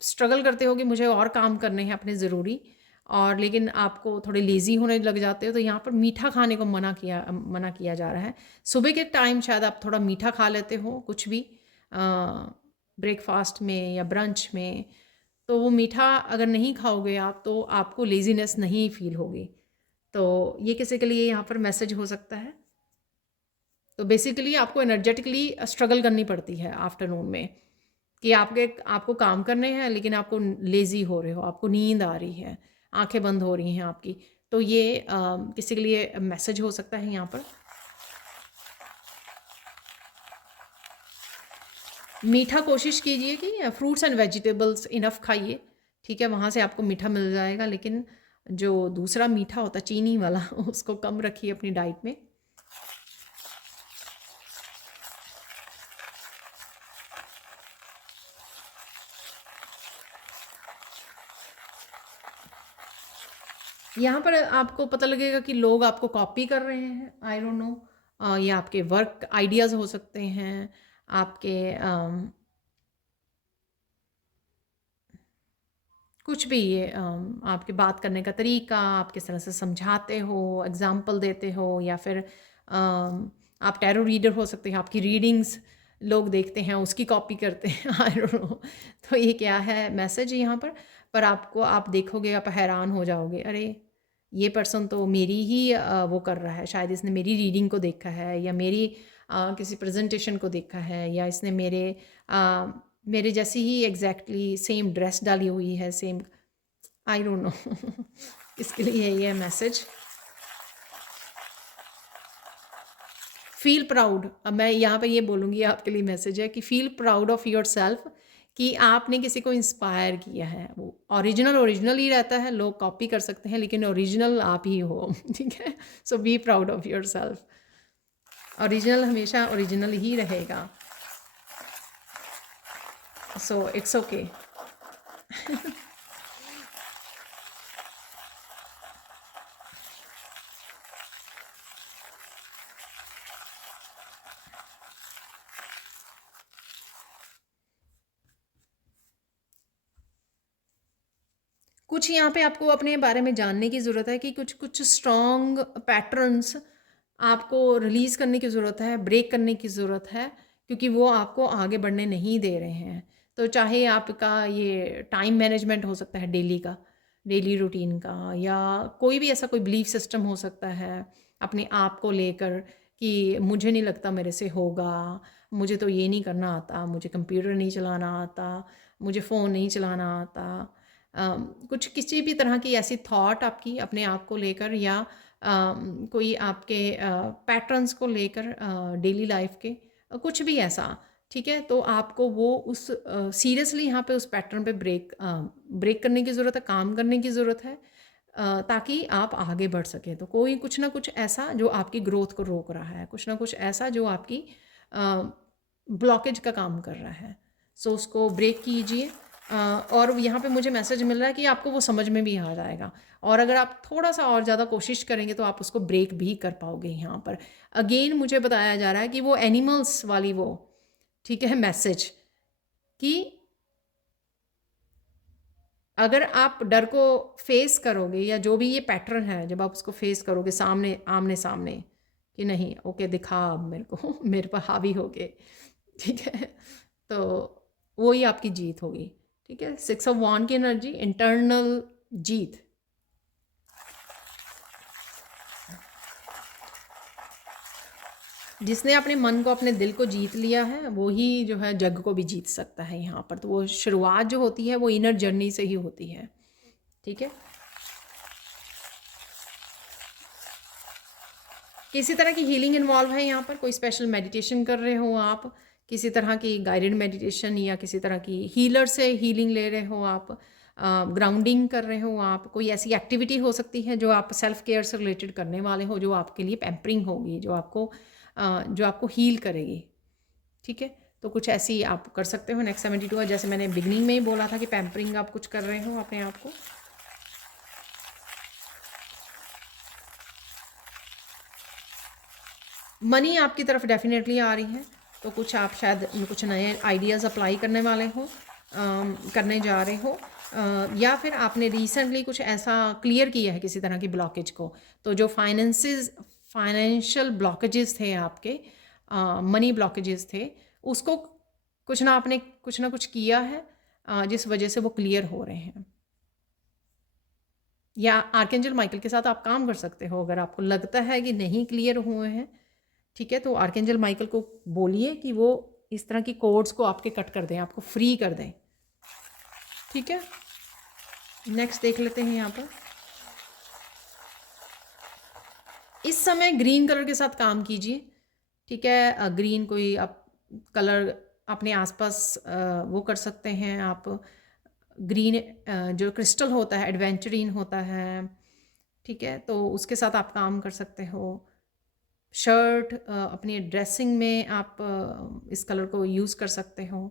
स्ट्रगल करते हो कि मुझे और काम करने हैं अपने ज़रूरी, और लेकिन आपको थोड़े लेज़ी होने लग जाते हो, तो यहाँ पर मीठा खाने को मना किया जा रहा है। सुबह के टाइम शायद आप थोड़ा मीठा खा लेते हो कुछ भी, ब्रेकफास्ट में या ब्रंच में, तो वो मीठा अगर नहीं खाओगे आप तो आपको लेज़ीनेस नहीं फील होगी। तो ये किसी के लिए यहाँ पर मैसेज हो सकता है। तो बेसिकली आपको एनर्जेटिकली स्ट्रगल करनी पड़ती है आफ्टरनून में, कि आपको काम करने हैं लेकिन आपको लेज़ी हो रहे हो, आपको नींद आ रही है, आंखें बंद हो रही हैं आपकी। तो ये किसी के लिए मैसेज हो सकता है यहाँ पर। मीठा कोशिश कीजिए कि फ्रूट्स एंड वेजिटेबल्स इनफ खाइए, ठीक है, वहाँ से आपको मीठा मिल जाएगा। लेकिन जो दूसरा मीठा होता है चीनी वाला उसको कम रखिए अपनी डाइट में। यहाँ पर आपको पता लगेगा कि लोग आपको कॉपी कर रहे हैं, आई डोंट नो, या आपके वर्क आइडियाज़ हो सकते हैं, आपके कुछ भी, ये आपके बात करने का तरीका, आप किस तरह से समझाते हो, एग्जाम्पल देते हो, या फिर आप टैरो रीडर हो सकते हैं, आपकी रीडिंग्स लोग देखते हैं उसकी कॉपी करते हैं आई डोंट नो। तो ये क्या है मैसेज यहाँ पर आपको, आप देखोगे आप हैरान हो जाओगे, अरे ये पर्सन तो मेरी ही वो कर रहा है, शायद इसने मेरी रीडिंग को देखा है, या मेरी किसी प्रेजेंटेशन को देखा है, या इसने मेरे जैसी ही एग्जैक्टली सेम ड्रेस डाली हुई है, सेम, आई डोंट नो किसके लिए है ये मैसेज। फील प्राउड, अब मैं यहाँ पे ये बोलूँगी आपके लिए मैसेज है कि feel proud of your self, कि आपने किसी को इंस्पायर किया है। वो ओरिजिनल ही रहता है, लोग कॉपी कर सकते हैं लेकिन ओरिजिनल आप ही हो ठीक है। So be proud of yourself, original हमेशा ओरिजिनल ही रहेगा। So it's okay. कुछ यहाँ पे आपको अपने बारे में जानने की ज़रूरत है, कि कुछ कुछ स्ट्रॉन्ग पैटर्न्स आपको रिलीज़ करने की ज़रूरत है, ब्रेक करने की ज़रूरत है, क्योंकि वो आपको आगे बढ़ने नहीं दे रहे हैं। तो चाहे आपका ये टाइम मैनेजमेंट हो सकता है डेली का, डेली रूटीन का, या कोई भी ऐसा कोई बिलीफ सिस्टम हो सकता है अपने आप को लेकर, कि मुझे नहीं लगता मेरे से होगा, मुझे तो ये नहीं करना आता, मुझे कंप्यूटर नहीं चलाना आता, मुझे फ़ोन नहीं चलाना आता। कुछ किसी भी तरह की ऐसी थॉट आपकी अपने आप को लेकर, या कोई आपके पैटर्न्स को लेकर डेली लाइफ के, कुछ भी ऐसा, ठीक है, तो आपको वो उस सीरियसली यहाँ पे उस पैटर्न पे ब्रेक करने की ज़रूरत है, काम करने की ज़रूरत है, ताकि आप आगे बढ़ सकें। तो कोई कुछ ना कुछ ऐसा जो आपकी ग्रोथ को रोक रहा है, कुछ ना कुछ ऐसा जो आपकी ब्लॉकेज का काम कर रहा है, सो उसको ब्रेक कीजिए। और यहाँ पे मुझे मैसेज मिल रहा है कि आपको वो समझ में भी आ जाएगा, और अगर आप थोड़ा सा और ज़्यादा कोशिश करेंगे तो आप उसको ब्रेक भी कर पाओगे। यहाँ पर अगेन मुझे बताया जा रहा है कि वो एनिमल्स वाली वो, ठीक है, मैसेज, कि अगर आप डर को फेस करोगे, या जो भी ये पैटर्न है, जब आप उसको फेस करोगे सामने, आमने सामने, कि नहीं ओके दिखा अब मेरे को मेरे पर हावी हो गए, ठीक है, तो वो ही आपकी जीत होगी। ठीक है, 6 ऑफ वांड की एनर्जी, इंटरनल जीत। जिसने अपने मन को, अपने दिल को जीत लिया है, वो ही जो है जग को भी जीत सकता है यहाँ पर। तो वो शुरुआत जो होती है वो इनर जर्नी से ही होती है। ठीक है, किसी तरह की हीलिंग इन्वॉल्व है यहाँ पर, कोई स्पेशल मेडिटेशन कर रहे हो आप, किसी तरह की गाइडेड मेडिटेशन, या किसी तरह की हीलर से हीलिंग ले रहे हो आप, ग्राउंडिंग कर रहे हो आप, कोई ऐसी एक्टिविटी हो सकती है जो आप सेल्फ केयर से रिलेटेड करने वाले हो, जो आपके लिए पैम्परिंग होगी, जो आपको हील करेगी। ठीक है, तो कुछ ऐसी आप कर सकते हो नेक्स्ट 72 जैसे मैंने बिगनिंग में ही बोला था कि पैम्परिंग आप कुछ कर रहे हो अपने आप को। मनी आपकी तरफ डेफिनेटली आ रही है, तो कुछ आप शायद कुछ नए आइडियाज़ अप्लाई करने वाले हो, करने जा रहे हो, या फिर आपने रिसेंटली कुछ ऐसा क्लियर किया है किसी तरह की ब्लॉकेज को। तो जो फाइनेंशियल ब्लॉकेजेस थे आपके, मनी ब्लॉकेजेस थे, उसको कुछ ना आपने कुछ ना कुछ किया है जिस वजह से वो क्लियर हो रहे हैं। या आर्कएंजल माइकल के साथ आप काम कर सकते हो अगर आपको लगता है कि नहीं क्लियर हुए हैं, ठीक है, तो आर्कएंजल माइकल को बोलिए कि वो इस तरह की कोड्स को आपके कट कर दें, आपको फ्री कर दें, ठीक है। नेक्स्ट देख लेते हैं यहाँ पर। इस समय ग्रीन कलर के साथ काम कीजिए, ठीक है। ग्रीन कोई आप कलर अपने आसपास वो कर सकते हैं आप। ग्रीन जो क्रिस्टल होता है, एडवेंचरिन होता है, ठीक है, तो उसके साथ आप काम कर सकते हो। शर्ट अपनी ड्रेसिंग में आप इस कलर को यूज़ कर सकते हो।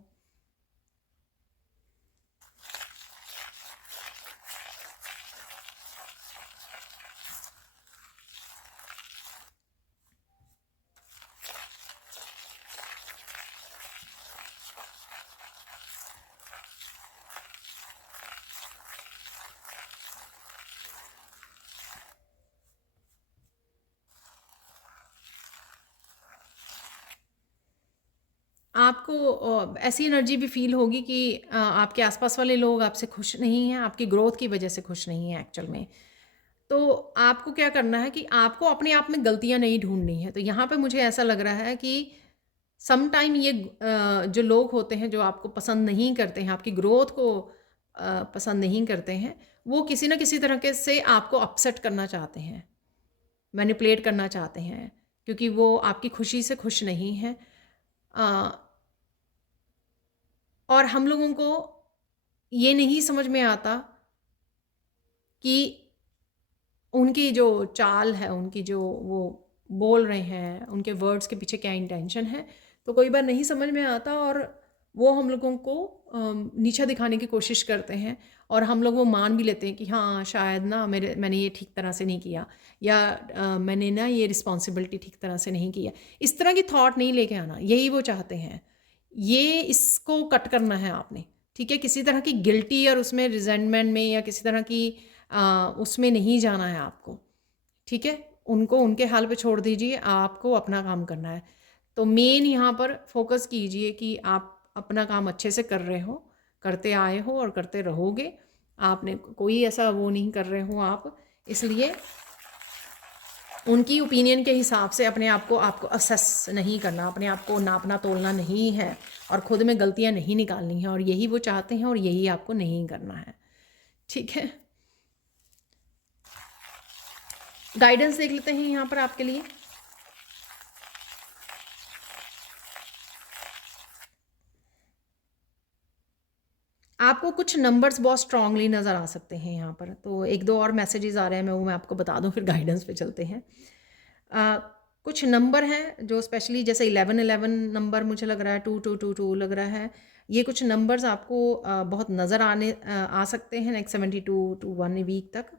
आपको ऐसी एनर्जी भी फील होगी कि आपके आसपास वाले लोग आपसे खुश नहीं हैं, आपकी ग्रोथ की वजह से खुश नहीं हैं एक्चुअल में। तो आपको क्या करना है कि आपको अपने आप में गलतियाँ नहीं ढूँढनी है। तो यहाँ पे मुझे ऐसा लग रहा है कि सम टाइम ये जो लोग होते हैं जो आपको पसंद नहीं करते हैं, आपकी ग्रोथ को पसंद नहीं करते हैं, वो किसी न किसी तरह के से आपको अपसेट करना चाहते हैं, मैनिपुलेट करना चाहते हैं, क्योंकि वो आपकी खुशी से खुश नहीं हैं। अ, और हम लोगों को ये नहीं समझ में आता कि उनकी जो चाल है, उनकी जो वो बोल रहे हैं, उनके वर्ड्स के पीछे क्या इंटेंशन है, तो कई बार नहीं समझ में आता और वो हम लोगों को नीचा दिखाने की कोशिश करते हैं और हम लोग वो मान भी लेते हैं कि हाँ शायद ना मैंने ये ठीक तरह से नहीं किया, या मैंने ना ये रिस्पॉन्सिबिलिटी ठीक तरह से नहीं किया। इस तरह की थॉट नहीं लेके आना, यही वो चाहते हैं। ये इसको कट करना है आपने, ठीक है। किसी तरह की गिल्टी और उसमें रिजेंटमेंट में या किसी तरह की उसमें नहीं जाना है आपको, ठीक है। उनको उनके हाल पे छोड़ दीजिए, आपको अपना काम करना है। तो मेन यहाँ पर फोकस कीजिए कि आप अपना काम अच्छे से कर रहे हो, करते आए हो और करते रहोगे। आपने कोई ऐसा वो नहीं कर रहे हो आप, इसलिए उनकी ओपिनियन के हिसाब से अपने आप को आपको असेस नहीं करना, अपने आप को नापना तोलना नहीं है और ख़ुद में गलतियाँ नहीं निकालनी है, और यही वो चाहते हैं और यही आपको नहीं करना है, ठीक है। गाइडेंस देख लेते हैं यहाँ पर आपके लिए। आपको कुछ नंबर्स बहुत स्ट्रांगली नज़र आ सकते हैं यहाँ पर, तो एक दो और मैसेजेस आ रहे हैं, मैं आपको बता दूँ, फिर गाइडेंस पे चलते हैं। कुछ नंबर हैं जो स्पेशली जैसे 1111 नंबर मुझे लग रहा है, 2222 लग रहा है, ये कुछ नंबर्स आपको बहुत नज़र आ सकते हैं नेक्स्ट 72 to 1 वीक तक।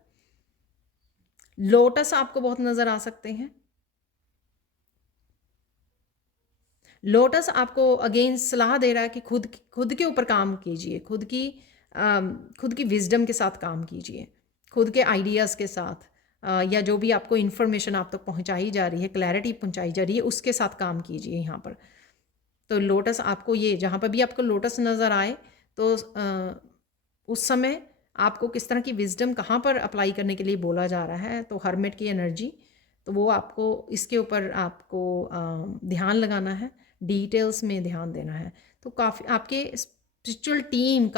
लोटस आपको बहुत नज़र आ सकते हैं। लोटस आपको अगेन सलाह दे रहा है कि खुद के ऊपर काम कीजिए, खुद की विजडम के साथ काम कीजिए, खुद के आइडियाज़ के साथ, या जो भी आपको इन्फॉर्मेशन आप तक पहुंचाई जा रही है, क्लैरिटी पहुंचाई जा रही है, उसके साथ काम कीजिए यहाँ पर। तो लोटस आपको ये जहाँ पर भी आपको लोटस नज़र आए तो उस समय आपको किस तरह की विजडम कहाँ पर अप्लाई करने के लिए बोला जा रहा है, तो हर्मिट की एनर्जी, तो वो आपको इसके ऊपर आपको ध्यान लगाना है, डिटेल्स में ध्यान देना है। तो काफ़ी आपके स्पिरिचुअल टीम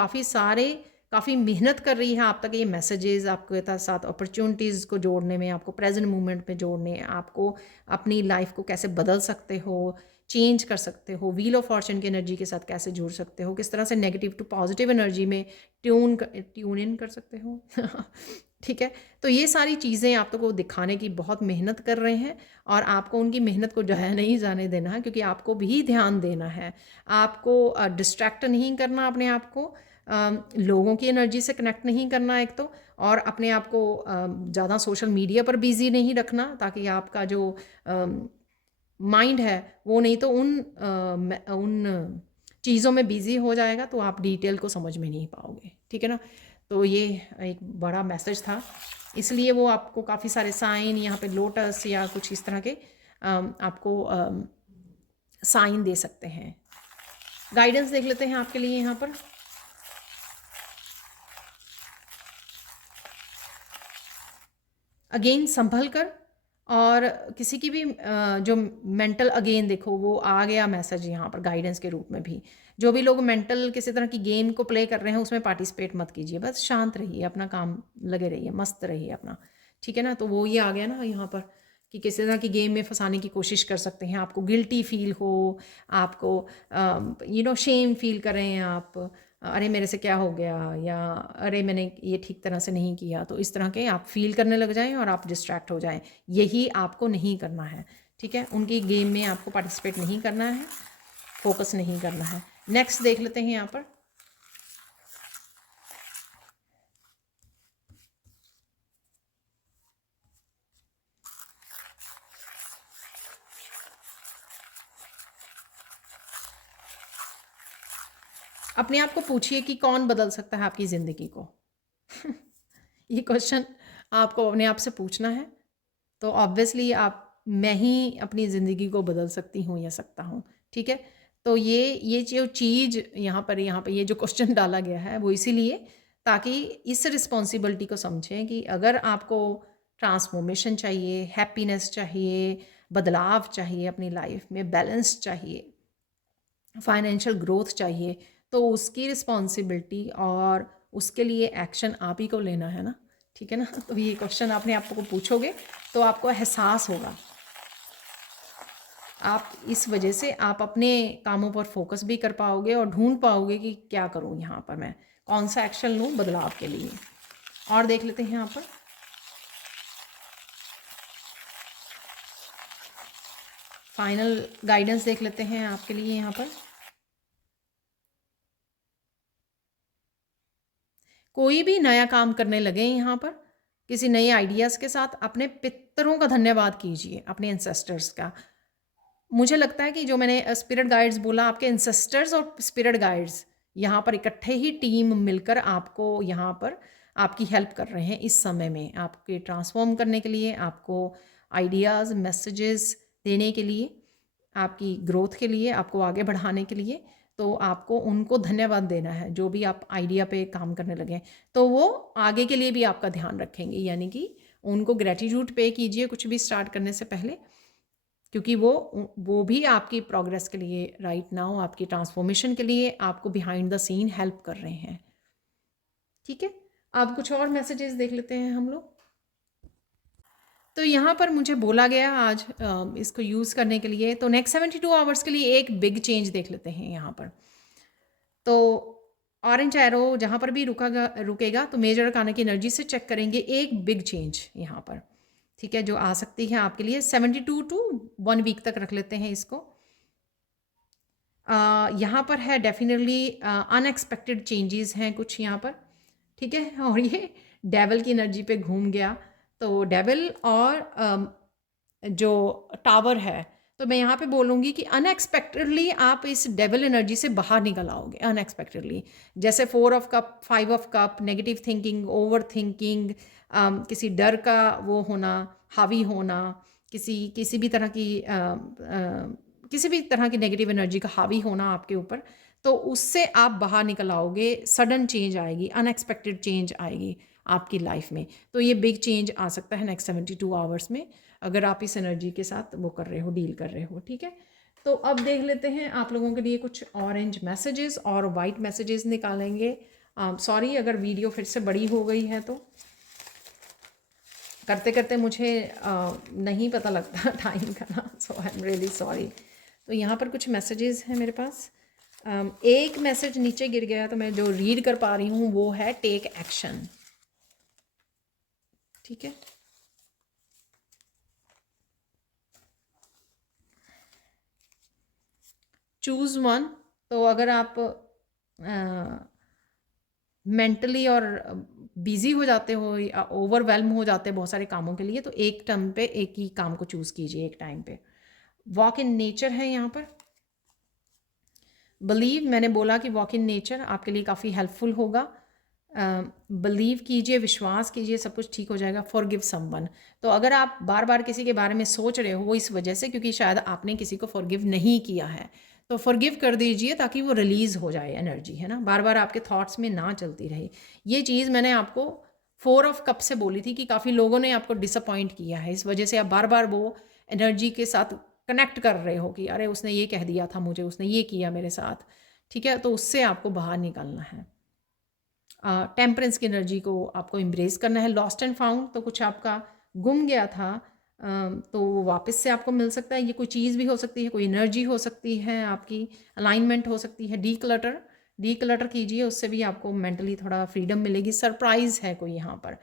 काफ़ी मेहनत कर रही है आप तक ये मैसेजेस आपके साथ अपॉर्चुनिटीज़ को जोड़ने में, आपको प्रेजेंट मोमेंट में जोड़ने, आपको अपनी लाइफ को कैसे बदल सकते हो, चेंज कर सकते हो, व्हील ऑफ फॉर्चून की एनर्जी के साथ कैसे जुड़ सकते हो, किस तरह से नेगेटिव टू पॉजिटिव एनर्जी में ट्यून इन कर सकते हो ठीक है। तो ये सारी चीज़ें आप तो को दिखाने की बहुत मेहनत कर रहे हैं और आपको उनकी मेहनत को जाया नहीं जाने देना है, क्योंकि आपको भी ध्यान देना है, आपको डिस्ट्रैक्ट नहीं करना अपने आप को, लोगों की एनर्जी से कनेक्ट नहीं करना एक तो, और अपने आप को ज़्यादा सोशल मीडिया पर बिजी नहीं रखना, ताकि आपका जो माइंड है वो नहीं तो उन चीज़ों में बिजी हो जाएगा, तो आप डिटेल को समझ में नहीं पाओगे, ठीक है ना। तो ये एक बड़ा मैसेज था, इसलिए वो आपको काफ़ी सारे साइन यहाँ पे लोटस या कुछ इस तरह के आपको साइन दे सकते हैं। गाइडेंस देख लेते हैं आपके लिए यहाँ पर। अगेन संभल कर, और किसी की भी जो मेंटल, अगेन देखो वो आ गया मैसेज यहाँ पर गाइडेंस के रूप में भी, जो भी लोग मेंटल किसी तरह की गेम को प्ले कर रहे हैं उसमें पार्टिसिपेट मत कीजिए, बस शांत रहिए, अपना काम लगे रहिए, मस्त रहिए अपना, ठीक है ना। तो वो ये आ गया ना यहाँ पर कि किसी तरह की गेम में फंसाने की कोशिश कर सकते हैं, आपको गिल्टी फील हो, आपको शेम फील करें आप, अरे मेरे से क्या हो गया, या अरे मैंने ये ठीक तरह से नहीं किया, तो इस तरह के आप फील करने लग जाएं और आप डिस्ट्रैक्ट हो जाएं, यही आपको नहीं करना है, ठीक है। उनकी गेम में आपको पार्टिसिपेट नहीं करना है, फोकस नहीं करना है। नेक्स्ट देख लेते हैं यहाँ पर। अपने आप को पूछिए कि कौन बदल सकता है आपकी ज़िंदगी को। ये क्वेश्चन आपको अपने आप से पूछना है, तो ऑब्वियसली आप, मैं ही अपनी ज़िंदगी को बदल सकती हूँ या सकता हूँ, ठीक है। तो ये जो चीज़ यहाँ पर ये जो क्वेश्चन डाला गया है वो इसीलिए, ताकि इस रिस्पॉन्सिबिलिटी को समझें कि अगर आपको ट्रांसफॉर्मेशन चाहिए, हैप्पीनेस चाहिए, बदलाव चाहिए अपनी लाइफ में, बैलेंस चाहिए, फाइनेंशियल ग्रोथ चाहिए, तो उसकी रिस्पॉन्सिबिलिटी और उसके लिए एक्शन आप ही को लेना है ना, ठीक है ना। तो ये क्वेश्चन अपने आप को पूछोगे तो आपको एहसास होगा, आप इस वजह से आप अपने कामों पर फोकस भी कर पाओगे और ढूंढ पाओगे कि क्या करूं यहाँ पर, मैं कौन सा एक्शन लूँ बदलाव के लिए। और देख लेते हैं यहाँ पर फाइनल गाइडेंस देख लेते हैं आपके लिए यहाँ पर। कोई भी नया काम करने लगे यहाँ पर किसी नए आइडियाज़ के साथ, अपने पितरों का धन्यवाद कीजिए, अपने एंसेस्टर्स का। मुझे लगता है कि जो मैंने स्पिरिट गाइड्स बोला, आपके एंसेस्टर्स और स्पिरिट गाइड्स यहाँ पर इकट्ठे ही टीम मिलकर आपको यहाँ पर आपकी हेल्प कर रहे हैं इस समय में, आपके ट्रांसफॉर्म करने के लिए, आपको आइडियाज़ मैसेजेस देने के लिए, आपकी ग्रोथ के लिए, आपको आगे बढ़ाने के लिए। तो आपको उनको धन्यवाद देना है, जो भी आप आइडिया पे काम करने लगे, तो वो आगे के लिए भी आपका ध्यान रखेंगे, यानी कि उनको ग्रेटिट्यूड पे कीजिए कुछ भी स्टार्ट करने से पहले, क्योंकि वो भी आपकी प्रोग्रेस के लिए राइट नाउ, आपकी ट्रांसफॉर्मेशन के लिए आपको बिहाइंड द सीन हेल्प कर रहे हैं, ठीक है। अब कुछ और मैसेजेस देख लेते हैं हम लोग। तो यहाँ पर मुझे बोला गया आज इसको यूज़ करने के लिए, तो नेक्स्ट 72 आवर्स के लिए एक बिग चेंज देख लेते हैं यहाँ पर। तो ऑरेंज एरो जहाँ पर भी रुकेगा तो मेजर आर्काना की एनर्जी से चेक करेंगे एक बिग चेंज यहाँ पर, ठीक है, जो आ सकती है आपके लिए। 72 टू 1 वीक तक रख लेते हैं इसको। यहाँ पर है डेफिनेटली अनएक्सपेक्टेड चेंजेस हैं कुछ यहाँ पर, ठीक है। और ये डेविल की एनर्जी पे घूम गया, तो डेविल और जो टावर है, तो मैं यहाँ पे बोलूँगी कि अनएक्सपेक्टेडली आप इस डेविल एनर्जी से बाहर निकल आओगे अनएक्सपेक्टेडली। जैसे 4 of cup, 5 of cup, negative thinking, over thinking, किसी डर का वो होना, हावी होना, किसी भी तरह की किसी भी तरह की नेगेटिव एनर्जी का हावी होना आपके ऊपर, तो उससे आप बाहर निकल आओगे। सडन चेंज आएगी, अनएक्सपेक्टेड चेंज आएगी आपकी लाइफ में। तो ये बिग चेंज आ सकता है नेक्स्ट 72 आवर्स में, अगर आप इस एनर्जी के साथ वो कर रहे हो, डील कर रहे हो, ठीक है। तो अब देख लेते हैं आप लोगों के लिए कुछ ऑरेंज मैसेजेस और वाइट मैसेजेस निकालेंगे। सॉरी अगर वीडियो फिर से बड़ी हो गई है, तो करते करते मुझे नहीं पता लगता टाइम का ना, सो आई एम रियली सॉरी। तो यहाँ पर कुछ मैसेजेस हैं मेरे पास। एक मैसेज नीचे गिर गया, तो मैं जो रीड कर पा रही हूँ वो है टेक एक्शन, ठीक है। Choose one. तो अगर आप मेंटली और बिजी हो जाते हो या ओवरवेल्म हो जाते हैं बहुत सारे कामों के लिए, तो एक टर्म पे एक ही काम को चूज़ कीजिए एक टाइम पे। वॉक इन नेचर है यहाँ पर। बिलीव, मैंने बोला कि वॉक इन नेचर आपके लिए काफ़ी हेल्पफुल होगा। बिलीव कीजिए, विश्वास कीजिए, सब कुछ ठीक हो जाएगा। Forgive someone. तो अगर आप बार बार किसी के बारे में सोच रहे हो, वो इस वजह से क्योंकि शायद आपने किसी को फॉरगिव नहीं किया है, तो फॉरगिव कर दीजिए ताकि वो रिलीज़ हो जाए एनर्जी, है ना, बार बार आपके थॉट्स में ना चलती रहे। ये चीज़ मैंने आपको 4 ऑफ कप से बोली थी कि काफ़ी लोगों ने आपको डिसअपॉइंट किया है, इस वजह से आप बार बार वो एनर्जी के साथ कनेक्ट कर रहे हो कि अरे उसने ये कह दिया था मुझे, उसने ये किया मेरे साथ, ठीक है, तो उससे आपको बाहर निकलना है। टेम्परेंस की एनर्जी को आपको एम्ब्रेस करना है। लॉस्ट एंड फाउंड, तो कुछ आपका गुम गया था, तो वो वापस से आपको मिल सकता है। ये कोई चीज़ भी हो सकती है, कोई एनर्जी हो सकती है, आपकी अलाइनमेंट हो सकती है। डी क्लटर कीजिए, उससे भी आपको मेंटली थोड़ा फ्रीडम मिलेगी। सरप्राइज़ है कोई यहाँ पर।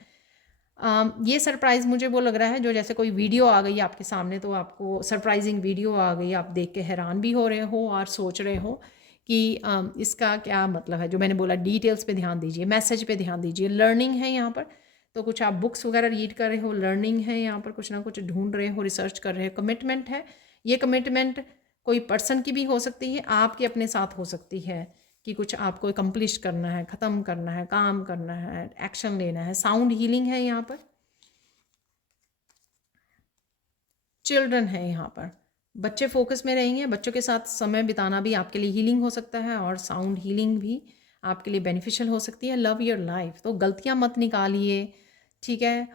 ये सरप्राइज़ मुझे वो लग रहा है जो जैसे कोई वीडियो आ गई आपके सामने, तो आपको सरप्राइजिंग वीडियो आ गई, आप देख के हैरान भी हो रहे हो और सोच रहे हो कि इसका क्या मतलब है। जो मैंने बोला, डिटेल्स पे ध्यान दीजिए, मैसेज पे ध्यान दीजिए। लर्निंग है यहाँ पर, तो कुछ आप बुक्स वगैरह रीड कर रहे हो, लर्निंग है यहाँ पर, कुछ ना कुछ ढूंढ रहे हो, रिसर्च कर रहे हो। कमिटमेंट है, ये कमिटमेंट कोई पर्सन की भी हो सकती है, आपके अपने साथ हो सकती है कि कुछ आपको एकम्प्लिश करना है, ख़त्म करना है, काम करना है, एक्शन लेना है। साउंड हीलिंग है यहाँ पर। चिल्ड्रन है यहाँ पर, बच्चे फोकस में रहेंगे, बच्चों के साथ समय बिताना भी आपके लिए हीलिंग हो सकता है और साउंड हीलिंग भी आपके लिए बेनिफिशियल हो सकती है। लव योर लाइफ, तो गलतियाँ मत निकालिए, ठीक है।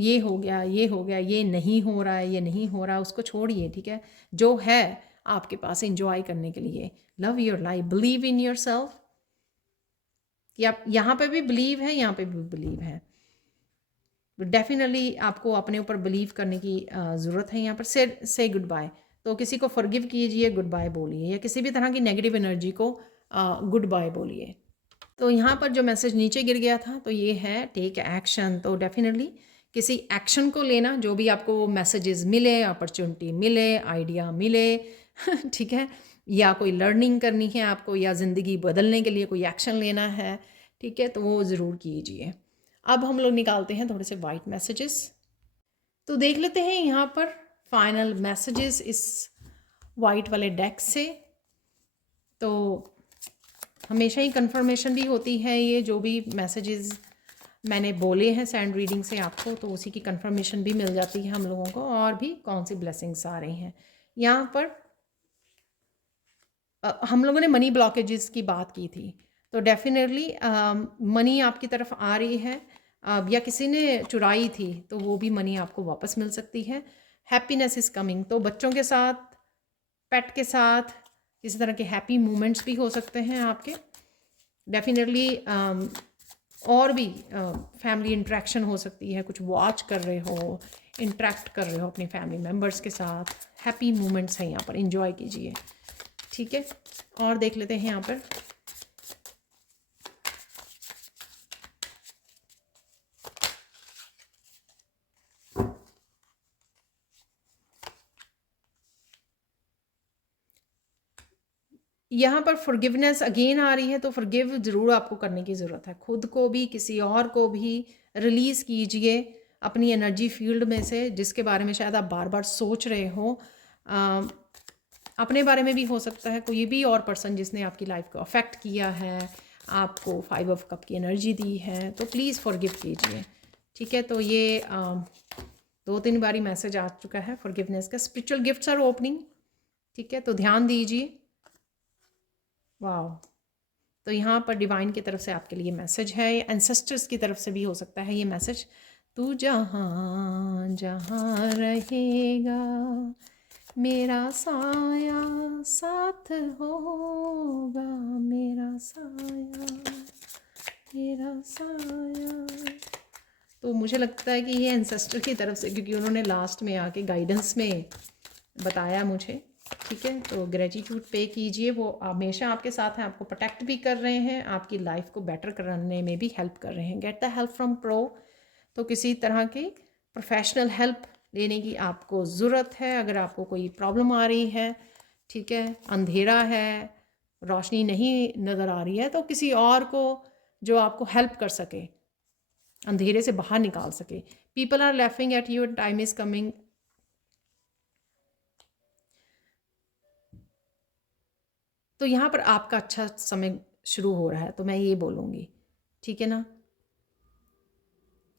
ये हो गया, ये हो गया, ये नहीं हो रहा है, ये नहीं हो रहा, उसको छोड़िए, ठीक है। जो है आपके पास एंजॉय करने के लिए, love your life, believe in your self, कि आप यहाँ पे भी बिलीव है, यहाँ पे भी बिलीव है। डेफिनेटली आपको अपने ऊपर बिलीव करने की ज़रूरत है। यहाँ पर से गुड बाय, तो किसी को फॉरगिव कीजिए, गुड बाय बोलिए, या किसी भी तरह की नेगेटिव एनर्जी को गुड बाय बोलिए। तो यहाँ पर जो मैसेज नीचे गिर गया था, तो ये है टेक एक्शन। तो डेफिनेटली किसी एक्शन को लेना, जो भी आपको मैसेजेस मिले, अपॉर्चुनिटी मिले, आइडिया मिले ठीक है, या कोई लर्निंग करनी है आपको, या ज़िंदगी बदलने के लिए कोई एक्शन लेना है, ठीक है, तो वो ज़रूर कीजिए। अब हम लोग निकालते हैं थोड़े से वाइट मैसेजेस, तो देख लेते हैं यहाँ पर फाइनल मैसेजेस इस वाइट वाले डेक से। तो हमेशा ही कंफर्मेशन भी होती है, ये जो भी मैसेजेस मैंने बोले हैं सैंड रीडिंग से आपको, तो उसी की कंफर्मेशन भी मिल जाती है हम लोगों को, और भी कौन सी ब्लेसिंग्स आ रही हैं यहाँ पर। हम लोगों ने मनी ब्लॉकेजेस की बात की थी, तो डेफिनेटली मनी आपकी तरफ आ रही है, या किसी ने चुराई थी तो वो भी मनी आपको वापस मिल सकती है। हैप्पीनेस इज़ कमिंग, तो बच्चों के साथ, पेट के साथ किसी तरह के हैप्पी मोमेंट्स भी हो सकते हैं आपके। डेफिनेटली और भी फैमिली इंट्रैक्शन हो सकती है, कुछ वॉच कर रहे हो, इंट्रैक्ट कर रहे हो अपनी फैमिली मेम्बर्स के साथ। हैप्पी मोमेंट्स हैं यहाँ पर, इंजॉय कीजिए, ठीक है। और देख लेते हैं यहाँ पर यहाँ पर फॉरगिवनेस अगेन आ रही है, तो फॉरगिव ज़रूर आपको करने की ज़रूरत है। खुद को भी, किसी और को भी रिलीज़ कीजिए अपनी एनर्जी फील्ड में से, जिसके बारे में शायद आप बार बार सोच रहे हो। अपने बारे में भी हो सकता है, कोई भी और पर्सन जिसने आपकी लाइफ को अफेक्ट किया है, आपको 5 ऑफ कप की एनर्जी दी है, तो प्लीज़ फॉरगिव कीजिए, ठीक है। तो ये 2-3 बारी मैसेज आ चुका है फॉरगिवनेस का। स्पिरिचुअल गिफ्ट्स आर ओपनिंग, ठीक है, तो ध्यान दीजिए। वाह, तो यहाँ पर डिवाइन की तरफ से आपके लिए मैसेज है, एंसेस्टर्स की तरफ से भी हो सकता है ये मैसेज। तू जहाँ जहाँ रहेगा मेरा साया साथ होगा, मेरा साया, मेरा साया। तो मुझे लगता है कि ये एंसेस्टर की तरफ से, क्योंकि उन्होंने लास्ट में आके गाइडेंस में बताया मुझे, ठीक है। तो ग्रेटिट्यूड पे कीजिए, वो हमेशा आपके साथ हैं, आपको प्रोटेक्ट भी कर रहे हैं, आपकी लाइफ को बेटर करने में भी हेल्प कर रहे हैं। Get the help from pro, तो किसी तरह की प्रोफेशनल हेल्प लेने की आपको ज़रूरत है। अगर आपको कोई प्रॉब्लम आ रही है, ठीक है, अंधेरा है, रोशनी नहीं नज़र आ रही है, तो किसी और को जो आपको हेल्प कर सके, अंधेरे से बाहर निकाल सके। People are laughing at you, time is coming. तो यहाँ पर आपका अच्छा समय शुरू हो रहा है, तो मैं ये बोलूँगी, ठीक है ना,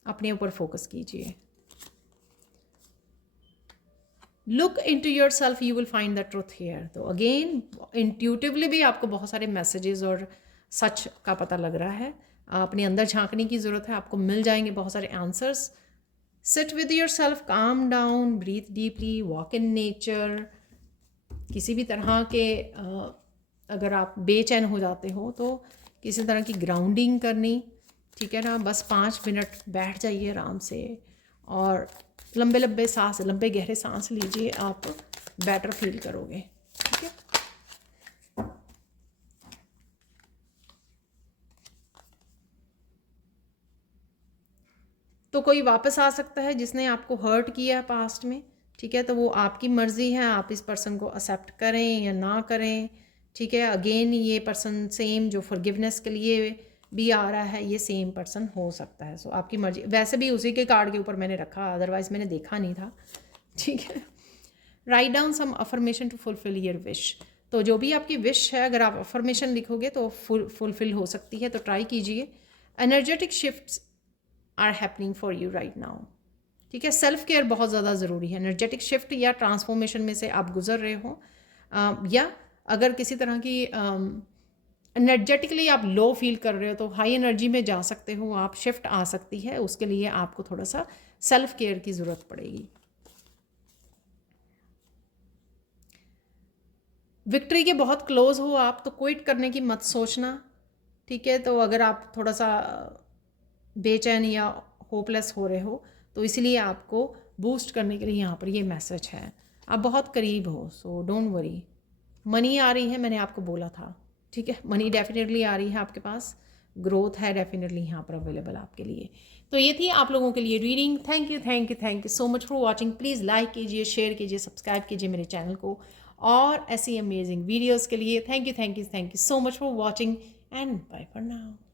अपने ऊपर फोकस कीजिए। Look into yourself, you will find the truth here. तो अगेन इंट्यूटिवली भी आपको बहुत सारे मैसेजेस और सच का पता लग रहा है, अपने अंदर झांकने की ज़रूरत है, आपको मिल जाएंगे बहुत सारे answers. Sit with yourself, calm down, breathe deeply, walk in nature. किसी भी तरह के अगर आप बेचैन हो जाते हो तो किसी तरह की ग्राउंडिंग करनी, ठीक है ना, बस 5 मिनट बैठ जाइए आराम से और लंबे लंबे सांस, लंबे गहरे सांस लीजिए, आप बेटर फील करोगे, ठीक है। तो कोई वापस आ सकता है जिसने आपको हर्ट किया पास्ट में, ठीक है, तो वो आपकी मर्ज़ी है, आप इस पर्सन को एक्सेप्ट करें या ना करें, ठीक है। अगेन ये पर्सन सेम जो फॉरगिवनेस के लिए भी आ रहा है, ये सेम पर्सन हो सकता है। सो आपकी मर्ज़ी, वैसे भी उसी के कार्ड के ऊपर मैंने रखा, अदरवाइज़ मैंने देखा नहीं था, ठीक है। Write down some affirmation to fulfil your wish. तो जो भी आपकी विश है, अगर आप अफर्मेशन लिखोगे तो फुलफिल हो सकती है, तो ट्राई कीजिए। Energetic shifts are happening for you right now, ठीक है। सेल्फ केयर बहुत ज़्यादा ज़रूरी है। एनर्जेटिक शिफ्ट या ट्रांसफॉर्मेशन में से आप गुजर रहे हो, या अगर किसी तरह की एनर्जेटिकली आप लो फील कर रहे हो तो हाई एनर्जी में जा सकते हो आप, शिफ्ट आ सकती है, उसके लिए आपको थोड़ा सा सेल्फ केयर की ज़रूरत पड़ेगी। विक्ट्री के बहुत क्लोज हो आप तो क्विट करने की मत सोचना, ठीक है। तो अगर आप थोड़ा सा बेचैन या होपलेस हो रहे हो तो इसलिए आपको बूस्ट करने के लिए यहाँ पर ये मैसेज है, आप बहुत करीब हो, सो डोंट वरी। मनी आ रही है, मैंने आपको बोला था, ठीक है, मनी डेफिनेटली आ रही है आपके पास, ग्रोथ है डेफिनेटली यहाँ पर अवेलेबल आपके लिए। तो ये थी आप लोगों के लिए reading. Thank you thank you thank you so much for watching. Please like कीजिए, शेयर कीजिए, सब्सक्राइब कीजिए मेरे चैनल को, और ऐसी अमेजिंग वीडियोज़ के लिए thank you thank you thank you so much for watching and bye for now.